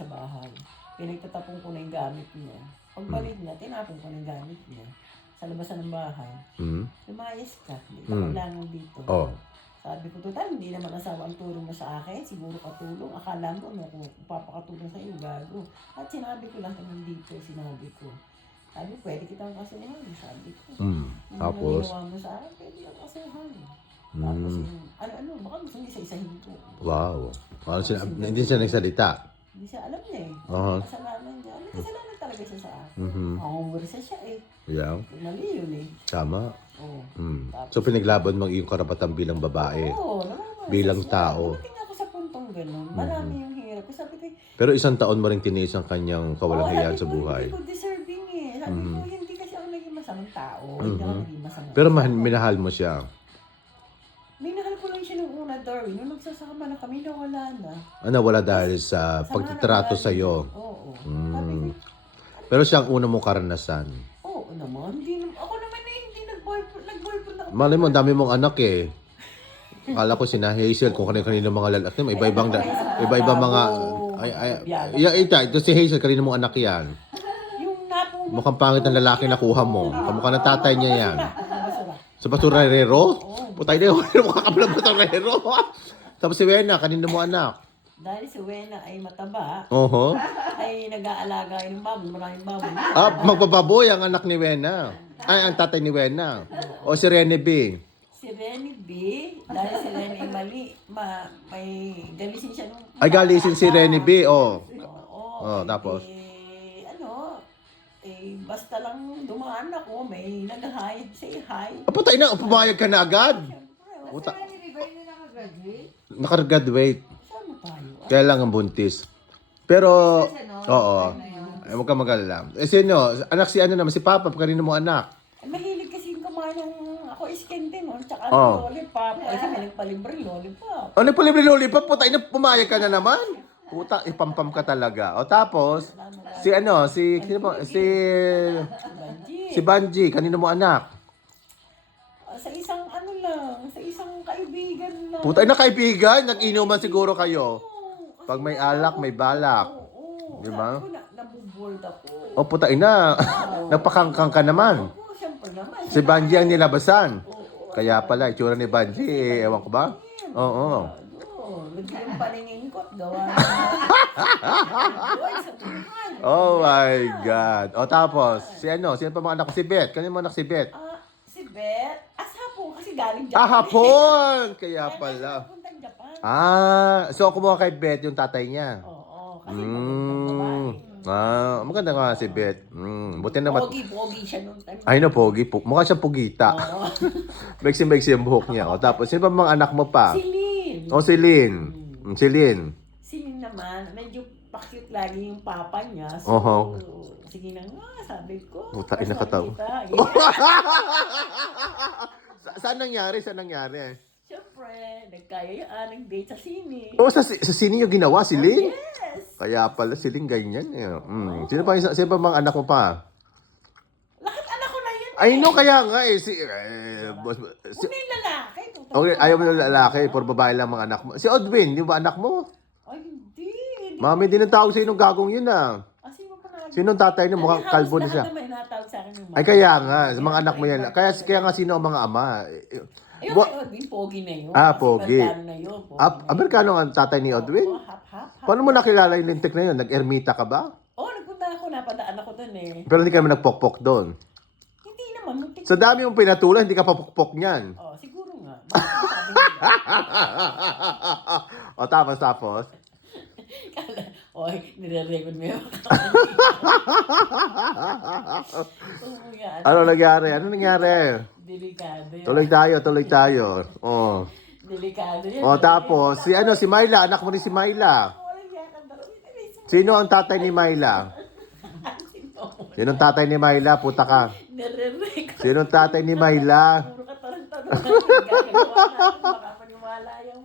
sa bahay. Pinagtatapon ko na yung gamit niya. Pagbalik niya, tinapon ko na yung gamit niya sa labasan ng bahay. Lumayas ka, hindi ka kailangan dito. Oh. Sabi ko, total, hindi naman asawa ang tulong mo sa akin. Siguro katulong. Akala mo, ano, kung papakatulong sa iyo, gago. At sinabi ko lang naman dito, sinabi ko. Sabi, pwede kitang kasuhan. Sabi ko. Tapos? Yung ginawa mo sa akin, pwede kitang kasuhan. Tapos yung, ano, baka gusto niya isa-isahin ko. Wow. Hindi siya nagsalita. Hindi siya alam niya eh. Kasalanan niya. May kasalanan talaga siya sa akin. Mangungursa siya eh. Yeah. Mali yun eh. Tama. Oo. So pinaglaban mo ang iyong karapatan bilang babae. Oo, naman. Bilang tao. Dumating ako sa puntong gano'n. Marami yung hirap. Ko sabi ko, Pero isang taon mo rin tiniis ang kanyang kawalang hiyaan sa buhay. Hindi ko deserving eh. Sabi ko, hindi kasi ako naging masamang tao. Hindi ako naging masamang Pero tao. minahal mo siya. Minahal ko lang siya nung una, Darwin. Nung nagsasama na kami, nawala na. Wala dahil sa pagtatrato sa iyo. Oo. Sabi ko, Pero siya ang una mong karanasan. oo naman. Ako naman eh, hindi nag-boyfriend ako. Malay mo, ang dami mong anak eh. Akala ko sina Hazel, kung kanino mga lalaki. Iba-ibang mga... Ito si Hazel, kanino mong anak yan. Yung napuno. Mukhang pangit ng lalaki na kuha mo. Kamukha ng tatay niya yan. Sa basurero? Putay na yun, makakapalang basurero. Tapos si Wena, kanino mo anak? Dahil si Wena ay mataba, Oho. ay nag-aalaga ng baboy, maraming baboy. Magbababoy ang anak ni Wena. Ay, ang tatay ni Wena. O si Rene B. Si Renny B, dahil si Renny ay mali, may galisin siya nung... Ay, galisin si Rene B. Oo. Tapos? Basta lang dumaan ako, may nag-hi, say hi. Putay na, pumayag ka na agad. Puta. Nakagraduate. Sama tayo. Kaya lang ang buntis. Pero, oo. Ay, huwag ka mag-alala. Sino? Anak si ano naman, si Papa, kanino mo anak? Mahilig kasi kumain ng ako iskente no, tsaka lollipop. Ay, may nagpalibre lollipop. Ano pa libre lollipop? Putay na, pumayag ka na naman. Puta, ipampam ka talaga. O tapos, si Banji, kanino mo anak? Sa isang ano lang, sa isang kaibigan lang. Puta na kaibigan, nag-inuman siguro kayo. Pag may alak, may balak. Oo. Di ba? Sabi ko nabubold ako. O puta ina, napakangkang ka naman. Oo, siyempre naman. Si Banji ang nilabasan. Kaya pala, itsura ni Banji, ewan ko ba? Oo. Yung paningin ko at gawa na. Sa buhay. Oh my God. O tapos, sino pa mga anak ko? Si Beth. Kanino mo anak si Beth? Si Beth, hapon kasi galing Japan. Hapon! Kaya pala. Puntang Japan. So kumuha kay Beth yung tatay niya. Oo, kasi babae. Maganda nga si Beth. Buti naman. Pogi siya nung time. Ay no, pogi. Mukha siyang pugita. Oo. Beksi yung buhok niya. O tapos, sino pa mga anak mo pa? Si Lynn. O si Lynn. Si Lynn. Si Lynn naman, medyo pa-cute lagi yung papa niya. So, sige na nga, sabi ko. Puta, inakataw. Saan nangyari? Siyempre, nagkayaan ng date sa sine. Sa sino yung ginawa? Si Lynn? Yes! Kaya pala si Lynn ganyan. Sino pa mga anak mo pa? Lahat anak ko na yun. Ay no, kaya nga eh. Una yung lalaki. Okay, ayaw mo ng lalaki, puro babae lang mga anak mo. Si Odwin, yung ba anak mo? Ay, hindi. Mami, din ang tawag sa inong gagong yun ah. Sino pa na? Sinong tatay niyo? Mukhang kalbo na siya. Lahat naman natawag sa akin yung mga. Ay kaya nga, sa mga anak mo yan. Kaya nga sino ang mga ama? Ayun, kay Odwin, pogi na yun. Pogi. Amerikano na yun. Amerikano ang tatay ni Odwin? Hap. Paano mo nakilala yung lintik na yun? Nag-ermita ka ba? Nagpunta ako, napadaan ako doon eh. Pero hindi ka naman nagpokpok doon. Hindi naman. Sa dami mong pinatulan, hindi ka papokpok niyan. Siguro nga. Sabi nila. O tapos? Nire-record mo yung Ano nangyari? Delikado yun. Tuloy tayo. Oh. Delikado yun. Tapos, si Myla, anak mo ni si Myla. Sino ang tatay ni Myla? Sino ang tatay ni Myla? Puta ka. Nire-record. Sino ang tatay ni Myla? Puro ka tarantado. Gagagawa natin, baka maniwala yung